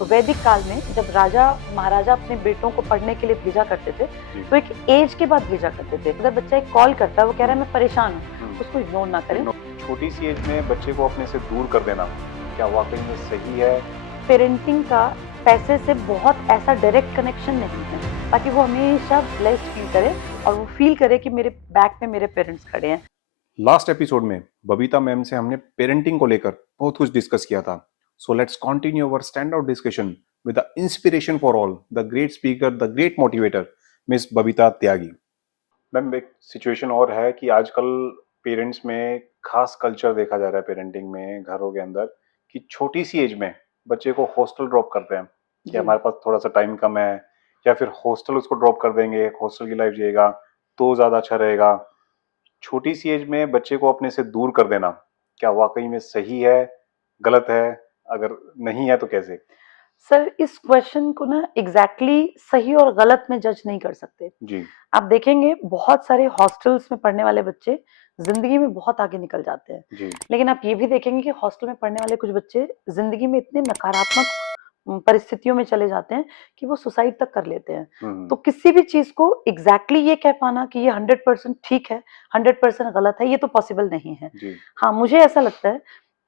तो वैदिक काल में जब राजा महाराजा अपने बेटों को पढ़ने के लिए भेजा करते थे तो एक एज के बाद भेजा करते थे। अगर बच्चा एक कॉल करता है, वो कह रहा है मैं परेशान हूँ, उसको इग्नोर ना करें। छोटी सी एज में बच्चे को अपने से दूर कर देना क्या वाकई में सही है? पेरेंटिंग का पैसे से बहुत ऐसा डायरेक्ट कनेक्शन नहीं है, ताकि वो हमेशा ब्लेस्ड फील करे और वो फील करे कि मेरे बैक में मेरे पेरेंट्स खड़े हैं। लास्ट एपिसोड में बबीता मैम से हमने पेरेंटिंग को लेकर बहुत कुछ डिस्कस किया था। So let's continue our stand out discussion with the inspiration for all, the great speaker, the great motivator, miss Babita Tyagi. Ma'am, एक सिचुएशन और है कि आजकल पेरेंट्स में खास कल्चर देखा जा रहा है पेरेंटिंग में, घरों के अंदर, कि छोटी सी एज में बच्चे को हॉस्टल ड्रॉप करते हैं कि हमारे पास थोड़ा सा टाइम कम है, या फिर हॉस्टल उसको ड्रॉप कर देंगे, हॉस्टल की लाइफ जिएगा तो ज्यादा अच्छा रहेगा। छोटी सी एज में बच्चे को अपने से दूर कर देना क्या वाकई में सही है, गलत है? अगर नहीं है तो कैसे? सर, इस क्वेश्चन को ना एग्जैक्टली सही और गलत में जज नहीं कर सकते। जी। आप देखेंगे बहुत सारे हॉस्टल्स में पढ़ने वाले बच्चे जिंदगी में बहुत आगे निकल जाते हैं, जी। लेकिन आप ये भी देखेंगे कि हॉस्टल में पढ़ने वाले कुछ बच्चे जिंदगी में इतने नकारात्मक परिस्थितियों में चले जाते हैं कि वो सुसाइड तक कर लेते हैं। तो किसी भी चीज को एग्जैक्टली ये कह पाना कि ये 100% ठीक है, 100% गलत है, ये तो पॉसिबल नहीं है। जी। हाँ, मुझे ऐसा लगता है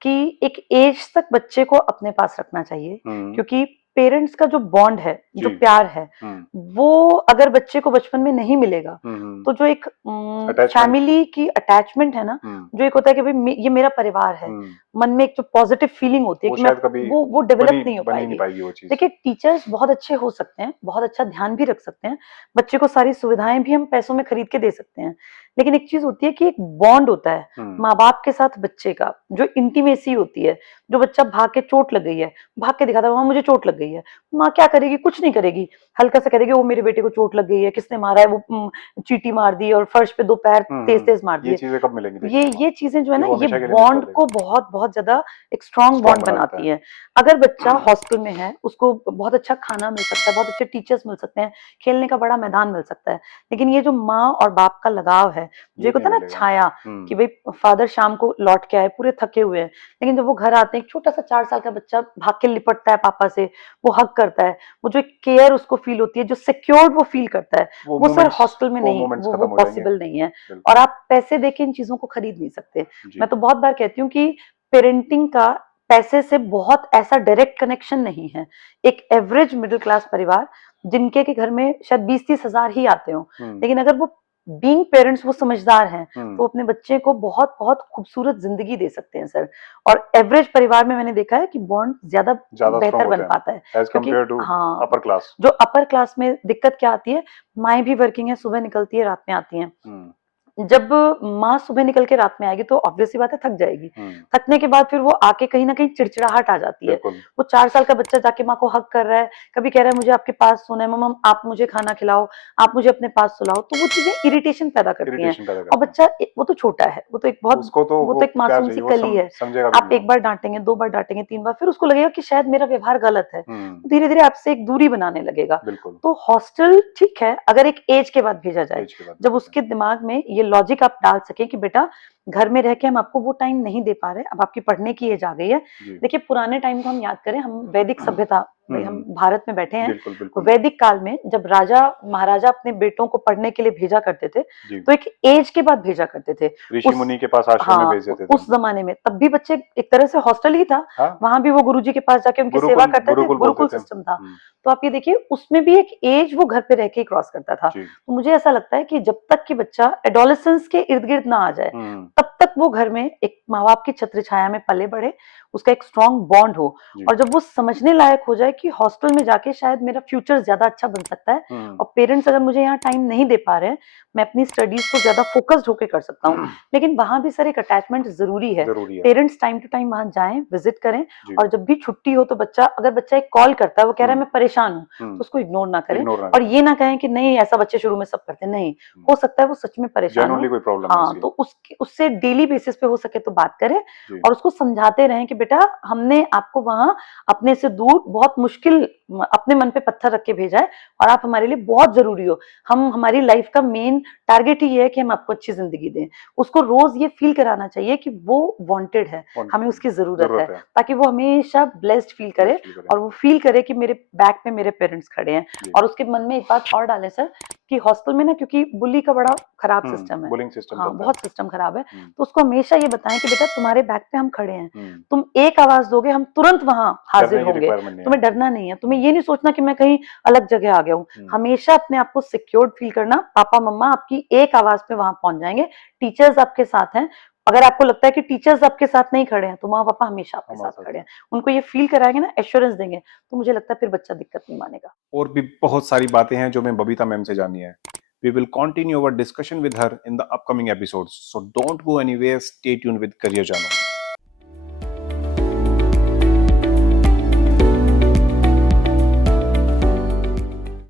कि एक एज तक बच्चे को अपने पास रखना चाहिए, क्योंकि पेरेंट्स का जो बॉन्ड है, जो जी। प्यार है, वो अगर बच्चे को बचपन में नहीं मिलेगा तो जो एक अटैचमेंट, फैमिली की अटैचमेंट है ना, जो एक होता है कि भाई ये मेरा परिवार है, मन में एक जो पॉजिटिव फीलिंग होती है वो कि मैं शायद कभी वो डेवलप नहीं हो बनी नहीं पाएगी। पाएगी वो चीज। देखिए, टीचर्स बहुत अच्छे हो सकते हैं, बहुत अच्छा ध्यान भी रख सकते हैं, बच्चे को सारी सुविधाएं भी हम पैसों में खरीद के दे सकते हैं, लेकिन एक चीज होती है कि एक बॉन्ड होता है माँ बाप के साथ बच्चे का, जो इंटीमेसी होती है। जो बच्चा भाग के चोट लग गई है, भाग के दिखाता है माँ मुझे चोट लग गई है, माँ क्या करेगी? कुछ नहीं करेगी, हल्का सा कह देगी वो मेरे बेटे को चोट लग गई है, किसने मारा है? वो चीटी मार दी और फर्श पे 2 पैर तेज तेज मार ये दिए। चीजें कब मिलेंगी देखने को? ये चीजें जो है कि ना, वो ये हमेशा के लिए मिस कर बॉन्ड देगा, को बहुत बहुत ज्यादा एक स्ट्रांग स्ट्रांग बॉन्ड बना देता बनाती है। है। अगर बच्चा हॉस्टल में है, उसको बहुत अच्छा खाना मिल सकता है, बहुत अच्छे टीचर्स मिल सकते हैं, खेलने का बड़ा मैदान मिल सकता है, लेकिन ये जो माँ और बाप का लगाव है, जो ये एक नहीं होता है ना मिलेगा। छाया, कि भाई फादर शाम को लौट के आए पूरे थके हुए हैं, लेकिन जब वो घर आते हैं, एक छोटा सा 4 साल का बच्चा भाग के लिपटता है पापा से, वो हग करता है, वो जो एक केयर उसको फील होती है, जो सिक्योर्ड वो फील करता है, वो सर हॉस्टल में नहीं, मोमेंट्स वो खत्म हो जाएंगे। पॉसिबल नहीं है। और बिल्कुल। आप पैसे देके इन चीजों को खरीद नहीं सकते। जी। मैं तो बहुत बार कहती हूँ कि पेरेंटिंग का पैसे से बहुत ऐसा डायरेक्ट कनेक्शन नहीं है। एक एवरेज मिडिल क्लास परिवार, जिनके के घर में शायद 20-30 हजार ही आते हो, लेकिन अगर वो बीइंग पेरेंट्स वो समझदार हैं, तो अपने बच्चे को बहुत बहुत खूबसूरत जिंदगी दे सकते हैं सर। और एवरेज परिवार में मैंने देखा है कि बॉन्ड ज्यादा बेहतर बन पाता है, एज क्योंकि कम्पेयर टू हाँ, अपर क्लास। जो अपर क्लास में दिक्कत क्या आती है, माएँ भी वर्किंग है, सुबह निकलती है, रात में आती हैं। जब माँ सुबह निकल के रात में आएगी तो ऑब्वियस सी बात है थक जाएगी। थकने के बाद फिर वो आके कहीं न कहीं चिड़चिड़ाहट आ जाती है। वो 4 साल का बच्चा जाके माँ को हग कर रहा है, कभी कह रहा है मुझे आपके पास सोना है, मम्मा आप मुझे खाना खिलाओ, आप मुझे अपने पास सुलाओ, तो वो चीज़ें इरिटेशन पैदा करती हैं। और बच्चा वो तो छोटा है, वो तो एक बहुत उसको तो वो तो एक प्यार मासूम सी चाहिए, वो कली है। समझेगा भी आप नहीं एक बार डाँटेंगे, 2 बार डाँटेंगे, 3 बार, फिर उसको लगेगा कि शायद मेरा व्यवहार गलत है। धीरे-धीरे आपसे एक दूरी बनाने लगेगा। बिल्कुल। तो हॉस्टल ठीक है, अगर एक एज के बाद भेजा जाए, एज के बाद जब उसके दिमाग में ये लॉजिक आप डाल सके कि बेटा घर में रह के हम आपको वो टाइम नहीं दे पा रहे, अब आपकी पढ़ने की एज आ गई है। देखिए, पुराने टाइम को हम याद करें, हम वैदिक सभ्यता, भाई हम भारत में बैठे हैं। बिल्कुल, बिल्कुल। वैदिक काल में जब राजा महाराजा अपने बेटों को पढ़ने के लिए भेजा करते थे, तो एक एज के बाद भेजा करते थे। ऋषि उस मुनि के पास आश्रम में हाँ, भेज देते थे। उस जमाने में तब भी बच्चे एक तरह से हॉस्टल ही था। हाँ? वहां भी वो गुरुजी के पास जाके उनकी सेवा करते थे, गुरुकुल बोलते गुरुकुल थे। सिस्टम था। तो आप ये देखिए, उसमें भी एक एज वो घर पे रह के क्रॉस करता था। तो मुझे ऐसा लगता है कि जब तक कि बच्चा एडोलेसेंस के इर्द गिर्द ना आ जाए, तब तक वो घर में एक माँ बाप की छत्र छाया में पले बढ़े, उसका एक स्ट्रॉन्ग बॉन्ड हो। और जब वो समझने लायक हो जाए कि हॉस्टल में जाके शायद मेरा फ्यूचर ज्यादा अच्छा बन सकता है, और पेरेंट्स अगर मुझे यहाँ टाइम नहीं दे पा रहे हैं, मैं अपनी स्टडीज को ज्यादा फोकस्ड होकर कर सकता हूँ। लेकिन वहां भी सर एक अटैचमेंट जरूरी है। पेरेंट्स टाइम टू टाइम वहां जाएं, विजिट करें, और जब भी छुट्टी हो तो अगर बच्चा एक कॉल करता है, वो कह रहा है मैं परेशान हूँ, तो उसको इग्नोर ना करें। और ये ना कहें कि नहीं ऐसा बच्चे शुरू में सब करते हैं, नहीं, हो सकता है वो सच में परेशान हो। हाँ, तो उससे उससे डेली बेसिस पे हो सके तो बात करें जी। और उसको समझाते रहें कि बेटा हमने आपको वहां अपने से दूर बहुत मुश्किल अपने मन पे पत्थर रख के भेजा है और आप हमारे लिए बहुत जरूरी हो। हम हमारी लाइफ का मेन टारगेट ही ये है कि हम आपको अच्छी जिंदगी दें। उसको रोज ये फील कराना चाहिए कि वो वांटेड है, हमें उसकी जरूरत है, ताकि वो हमेशा ब्लेस्ड फील करे और वो फील करे कि मेरे बैक पे मेरे पेरेंट्स खड़े हैं। और उसके मन में एक बात और डालें सर कि हॉस्टल में ना, क्योंकि बुली का बड़ा खराब सिस्टम है, बुलिंग सिस्टम हाँ बहुत सिस्टम खराब है, तो उसको हमेशा ये बताएं कि बेटा तुम्हारे बैक पे हम खड़े हैं, तुम एक आवाज दोगे हम तुरंत वहां हाजिर होंगे, तुम्हें डरना नहीं है, तुम्हें ये नहीं सोचना कि मैं कहीं अलग जगह आ गया हूँ। हमेशा अपने आप को सिक्योर्ड फील करना, पापा मम्मा आपकी एक आवाज पे वहां पहुंच जाएंगे, टीचर्स आपके साथ हैं। अगर आपको लगता है कि टीचर्स आपके साथ नहीं खड़े हैं तो माँ पापा हमेशा आपके साथ खड़े हैं, उनको ये फील कराएंगे ना, एश्योरेंस देंगे, तो मुझे लगता है फिर बच्चा दिक्कत नहीं मानेगा। और भी बहुत सारी बातें हैं जो मैं बबीता मैम से जाननी है। We will continue our discussion with her in the upcoming episodes. So don't go anywhere. Stay tuned with Career Channel.